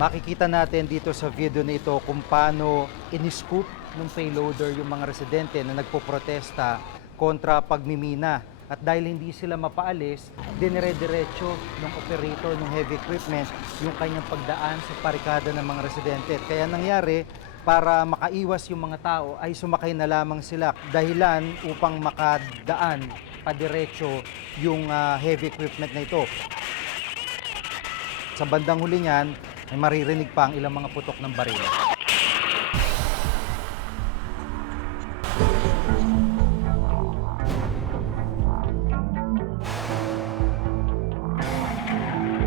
Makikita natin dito sa video na ito kung paano iniscoop ng payloader yung mga residente na nagpoprotesta kontra pagmimina. At dahil hindi sila mapaalis, dinire-diretso ng operator ng heavy equipment yung kanyang pagdaan sa parikada ng mga residente. Kaya nangyari, para makaiwas yung mga tao ay sumakay na lamang sila dahilan upang makadaan padiretso yung ah, heavy equipment na ito. Sa bandang huli niyan, ay maririnig pa ang ilang mga putok ng baril.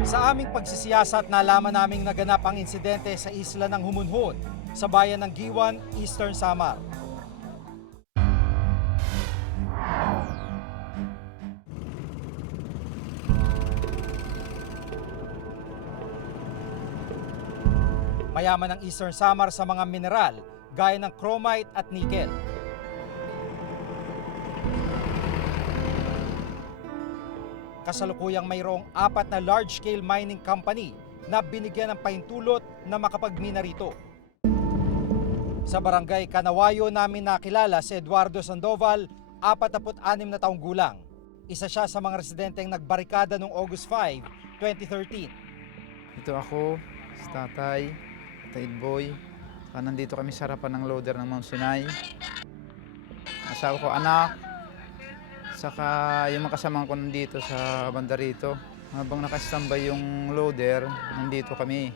Sa aming pagsisiyasat, nalaman naming naganap ang insidente sa isla ng Humunhon sa bayan ng Giwan, Eastern Samar. Mayaman ang Eastern Samar sa mga mineral gaya ng chromite at nickel. Kasalukuyang mayroong apat na large-scale mining company na binigyan ng pahintulot na makapagmina rito. Sa barangay Kanawayo namin nakilala si Eduardo Sandoval, 46 na taong gulang. Isa siya sa mga residenteng nagbarikada noong August 5, 2013. Ito ako, si tatay, tatay boy. Saka nandito kami sa harapan ng loader ng Mount Sinai. Asawa ko, anak. Saka yung mga kasama ko nandito sa banda rito. Habang nakastambay yung loader, nandito kami.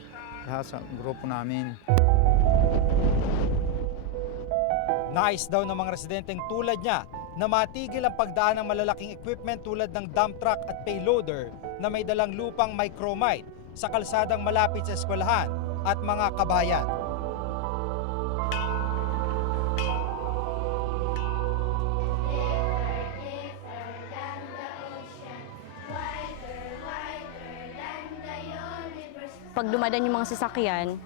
Lahat sa grupo namin. Nais daw ng mga residenteng tulad niya na matigil ang pagdaan ng malalaking equipment tulad ng dump truck at payloader na may dalang lupang micromite sa kalsadang malapit sa eskwelahan at mga kabayan. pag dumadaan yung mga sasakyan,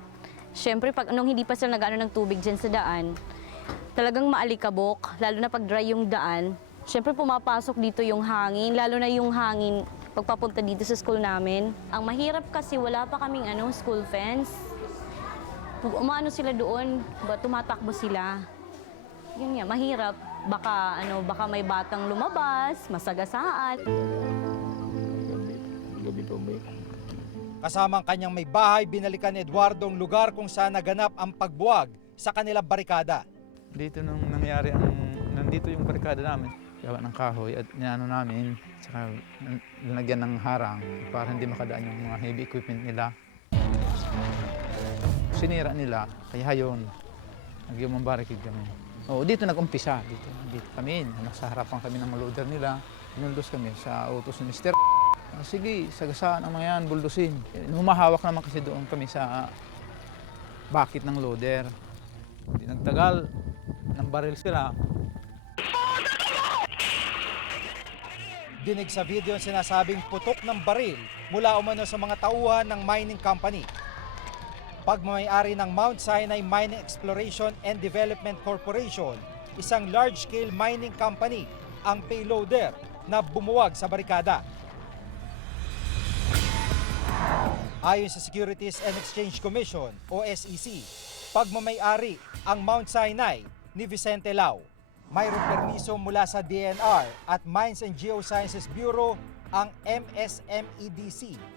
syempre pag anong hindi pa sila nag ng tubig dyan sa daan, talagang maalikabok, lalo na pag dry yung daan. Syempre pumapasok dito yung hangin, lalo na yung hangin pagpapunta dito sa school namin. Ang mahirap kasi wala pa kaming ano, school fence. Umano sila doon, ba tumatakbo sila. Yun nga, mahirap. Baka ano, baka may batang lumabas, masagasaan. Kasama ang kanyang may bahay, binalikan ni Eduardo ang lugar kung saan naganap ang pagbuwag sa kanilang barikada. Dito nung nangyari ang, nandito yung barikada namin. Gawa ng kahoy at niano namin. Saka nilagyan ng harang para hindi makadaan yung mga heavy equipment nila. Sinira nila, kaya yun. Nag-human barricade kami. Oo, dito nag-umpisa. Dito, dito kami, nasa harapan kami ng loader nila. Inuldos kami sa utos ni Mr. Ah, sige, sagasaan ang mga yan, buldusin. Humahawak naman kasi doon kami sa bakit ng loader. Hindi nagtagal, ng baril sila. Dinig sa video ang sinasabing putok ng baril mula umano sa mga tauhan ng mining company. Pagmamayari ng Mount Sinai Mining Exploration and Development Corporation, isang large-scale mining company, ang payloader na bumuwag sa barikada. Ayon sa Securities and Exchange Commission o SEC, pagmamayari ang Mount Sinai ni Vicente Lau. Mayroong permiso mula sa DNR at Mines and Geosciences Bureau ang MSMEDC.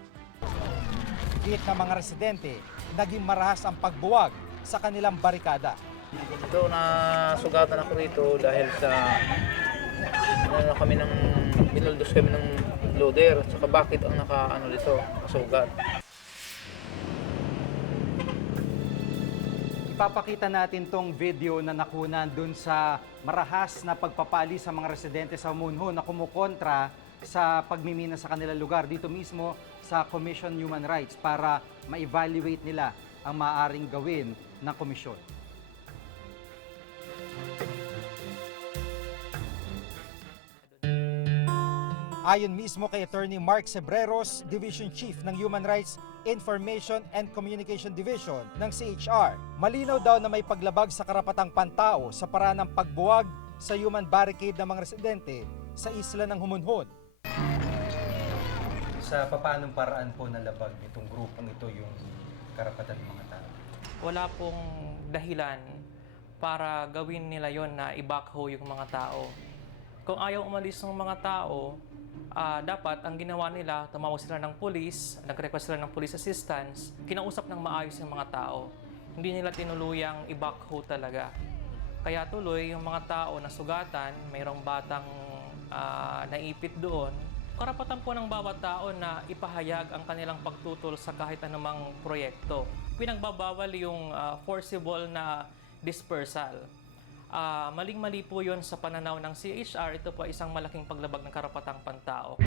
Git ng mga residente, naging marahas ang pagbuwag sa kanilang barikada. Ito na sugatan ako rito dahil sa ano kami ng binuldos kami ng loader at saka bakit ang naka ano dito kasugat. Ipapakita natin tong video na nakunan dun sa marahas na pagpapali sa mga residente sa Munho na kumukontra sa pagmimina sa kanilang lugar dito mismo sa Commission Human Rights para ma-evaluate nila ang maaaring gawin ng komisyon. Ayon mismo kay Attorney Mark Sebreros, Division Chief ng Human Rights Information and Communication Division ng CHR, malinaw daw na may paglabag sa karapatang pantao sa paraan ng pagbuwag sa human barricade ng mga residente sa isla ng Humunhon. Sa paanong paraan po nalabag itong grupong ito yung karapatan ng mga tao? wala pong dahilan para gawin nila yon na i-backhoe yung mga tao. Kung ayaw umalis ng mga tao, ah, dapat ang ginawa nila, tumawag sila ng police, nag-request sila ng police assistance, kinausap ng maayos yung mga tao. Hindi nila tinuluyang i-backhoe talaga. Kaya tuloy, yung mga tao na sugatan, mayroong batang ah, naipit doon, karapatan po ng bawat tao na ipahayag ang kanilang pagtutol sa kahit anumang proyekto. Pinagbabawal yung ah, forcible na dispersal. Ah, maling-mali po yon sa pananaw ng CHR. Ito po ay isang malaking paglabag ng karapatang pantao.